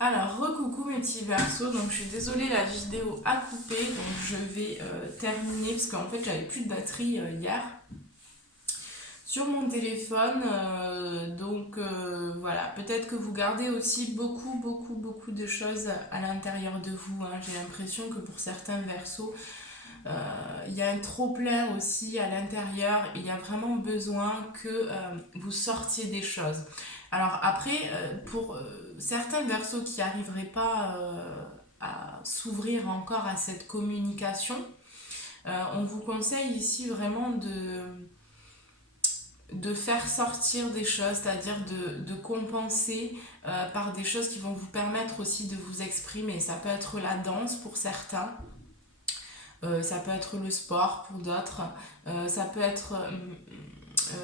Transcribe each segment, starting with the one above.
Alors, recoucou mes petits versos, donc je suis désolée, la vidéo a coupé, donc je vais terminer parce qu'en fait j'avais plus de batterie hier sur mon téléphone, voilà, peut-être que vous gardez aussi beaucoup de choses à l'intérieur de vous, hein. J'ai l'impression que pour certains versos, il y a un trop plein aussi à l'intérieur, il y a vraiment besoin que vous sortiez des choses. Alors après, pour certains versos qui n'arriveraient pas à s'ouvrir encore à cette communication, on vous conseille ici vraiment de faire sortir des choses, c'est-à-dire de compenser par des choses qui vont vous permettre aussi de vous exprimer. Ça peut être la danse pour certains, ça peut être le sport pour d'autres, ça peut être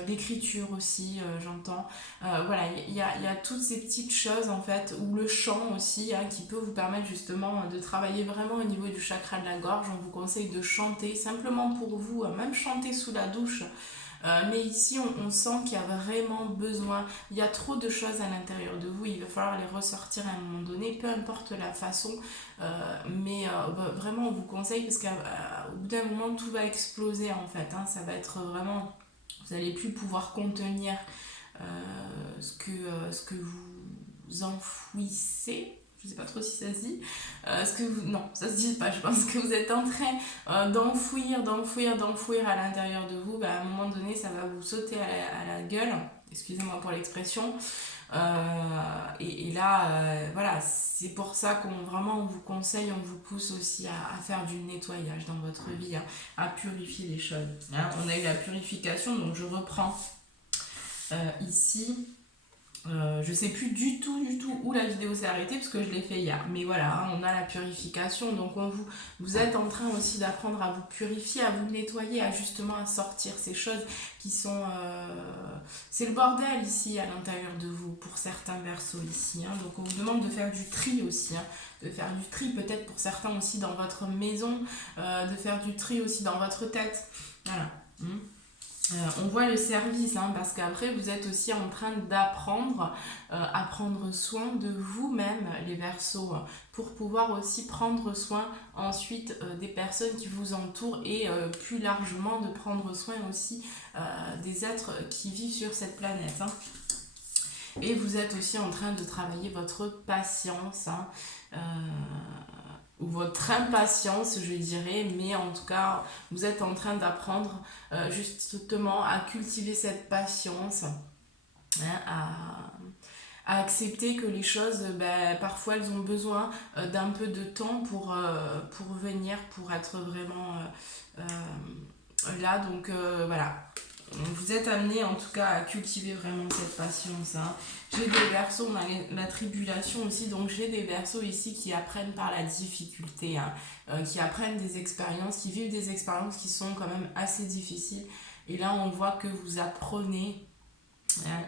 l'écriture aussi, j'entends. Voilà, il y a toutes ces petites choses en fait, ou le chant aussi, hein, qui peut vous permettre justement de travailler vraiment au niveau du chakra de la gorge. On vous conseille de chanter simplement pour vous, même chanter sous la douche. Mais ici, on sent qu'il y a vraiment besoin, il y a trop de choses à l'intérieur de vous, il va falloir les ressortir à un moment donné, peu importe la façon, vraiment on vous conseille parce qu'au bout d'un moment tout va exploser en fait, hein. Ça va être vraiment, vous n'allez plus pouvoir contenir ce que vous enfouissez. Je sais pas trop si ça se dit. Non, ça se dit pas. Je pense que vous êtes en train d'enfouir à l'intérieur de vous. Bah, à un moment donné, ça va vous sauter à la gueule. Excusez-moi pour l'expression. Et là, voilà, c'est pour ça qu'on vraiment on vous conseille, on vous pousse aussi à faire du nettoyage dans votre vie, hein, à purifier les choses, hein. On a eu la purification, donc je reprends ici. Je sais plus du tout où la vidéo s'est arrêtée parce que je l'ai fait hier. Mais voilà, hein, on a la purification. Donc vous êtes en train aussi d'apprendre à vous purifier, à vous nettoyer, à justement à sortir ces choses qui sont... c'est le bordel ici à l'intérieur de vous pour certains versos ici, hein. Donc on vous demande de faire du tri aussi, hein. De faire du tri peut-être pour certains aussi dans votre maison, de faire du tri aussi dans votre tête. Voilà. On voit le service, hein, parce qu'après vous êtes aussi en train d'apprendre à prendre soin de vous-même, les Verseaux, pour pouvoir aussi prendre soin ensuite des personnes qui vous entourent et plus largement de prendre soin aussi des êtres qui vivent sur cette planète, hein. Et vous êtes aussi en train de travailler votre patience, hein, ou votre impatience, je dirais, mais en tout cas, vous êtes en train d'apprendre justement à cultiver cette patience, hein, à accepter que les choses, ben, parfois, elles ont besoin d'un peu de temps pour venir, pour être vraiment là. Donc voilà, vous êtes amené en tout cas à cultiver vraiment cette patience, hein. J'ai des versos, on a la tribulation aussi, donc j'ai des versos ici qui apprennent par la difficulté, hein, qui apprennent des expériences, qui vivent des expériences qui sont quand même assez difficiles. Et là, on voit que vous apprenez, hein,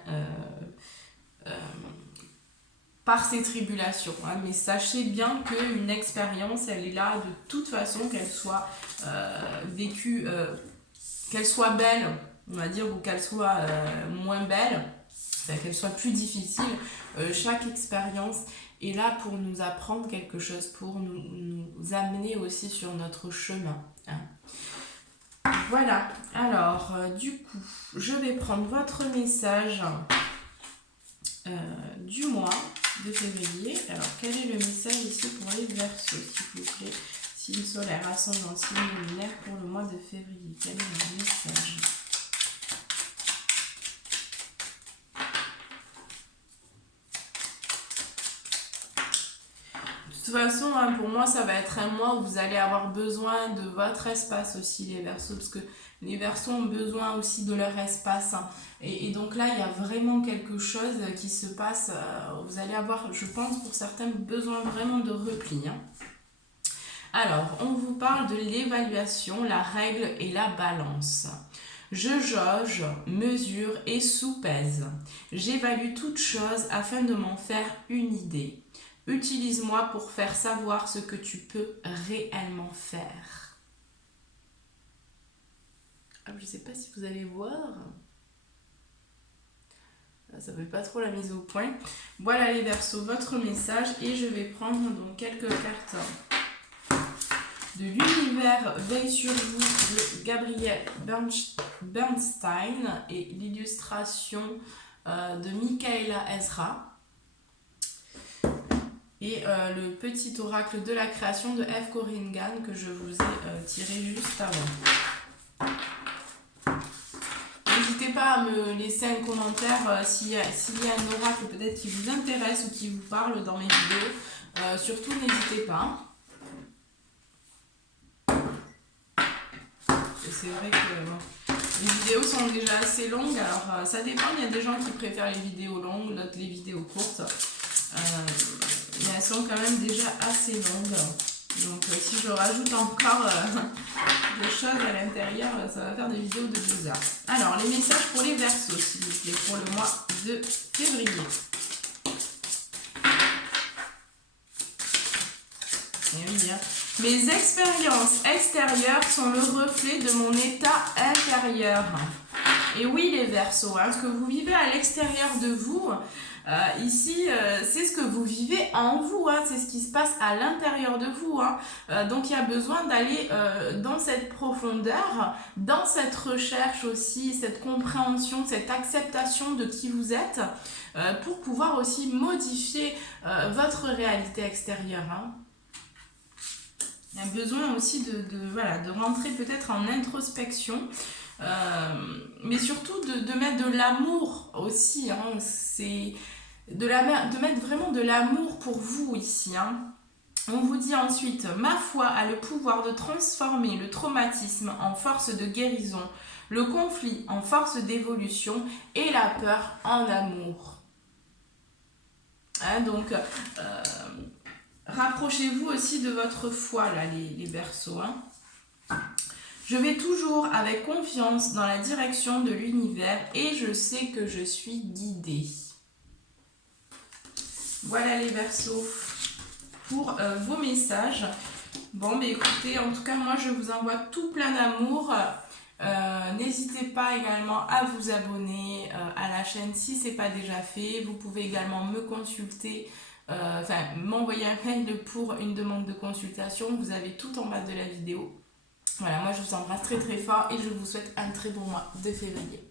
par ces tribulations, hein. Mais sachez bien qu'une expérience, elle est là de toute façon, qu'elle soit vécue, qu'elle soit belle, on va dire, ou qu'elle soit moins belle, qu'elle soit plus difficile, chaque expérience est là pour nous apprendre quelque chose, pour nous amener aussi sur notre chemin, hein. Voilà, alors du coup, je vais prendre votre message du mois de février. Alors, quel est le message ici pour les Verseaux, s'il vous plaît? Signe solaire, ascendant, signe lunaire pour le mois de février. Quel est le message? De toute façon, hein, pour moi, ça va être un mois où vous allez avoir besoin de votre espace aussi, les Verseaux, parce que les Verseaux ont besoin aussi de leur espace, hein. Et donc là, il y a vraiment quelque chose qui se passe. Vous allez avoir, je pense, pour certains, besoin vraiment de repli, hein. Alors, on vous parle de l'évaluation, la règle et la balance. Je jauge, mesure et soupèse. J'évalue toute chose afin de m'en faire une idée. Utilise-moi pour faire savoir ce que tu peux réellement faire. Je ne sais pas si vous allez voir. Ça fait pas trop la mise au point. Voilà les Verseaux, votre message. Et je vais prendre donc quelques cartes de l'univers veille sur vous de Gabriel Bernstein et l'illustration de Michaela Ezra. Et le petit oracle de la création de F. Corrigan que je vous ai tiré juste avant. N'hésitez pas à me laisser un commentaire s'il y a un oracle peut-être qui vous intéresse ou qui vous parle dans mes vidéos. Surtout n'hésitez pas. Et c'est vrai que les vidéos sont déjà assez longues, alors ça dépend, il y a des gens qui préfèrent les vidéos longues, d'autres les vidéos courtes. Mais elles sont quand même déjà assez longues. Donc si je rajoute encore des choses à l'intérieur, ça va faire des vidéos de 2 heures. Alors les messages pour les Verseaux, s'il vous plaît, pour le mois de février. Et oui, hein. Mes expériences extérieures sont le reflet de mon état intérieur. Et oui les Verseaux, hein, ce que vous vivez à l'extérieur de vous, ici c'est ce que vous vivez en vous, hein, c'est ce qui se passe à l'intérieur de vous. Hein. Donc il y a besoin d'aller dans cette profondeur, dans cette recherche aussi, cette compréhension, cette acceptation de qui vous êtes, pour pouvoir aussi modifier votre réalité extérieure. Hein. Il y a besoin aussi de rentrer peut-être en introspection, mais surtout de mettre de l'amour aussi. Hein. C'est de mettre vraiment de l'amour pour vous ici. Hein. On vous dit ensuite, ma foi a le pouvoir de transformer le traumatisme en force de guérison, le conflit en force d'évolution et la peur en amour. Hein, donc, rapprochez-vous aussi de votre foi, là, les Verseaux. Hein. Je vais toujours avec confiance dans la direction de l'univers et je sais que je suis guidée. Voilà les Verseaux pour vos messages. Bon, mais écoutez, en tout cas, moi, je vous envoie tout plein d'amour. N'hésitez pas également à vous abonner à la chaîne si ce n'est pas déjà fait. Vous pouvez également me consulter, m'envoyer un mail pour une demande de consultation. Vous avez tout en bas de la vidéo. Voilà, moi je vous embrasse très très fort et je vous souhaite un très bon mois de février.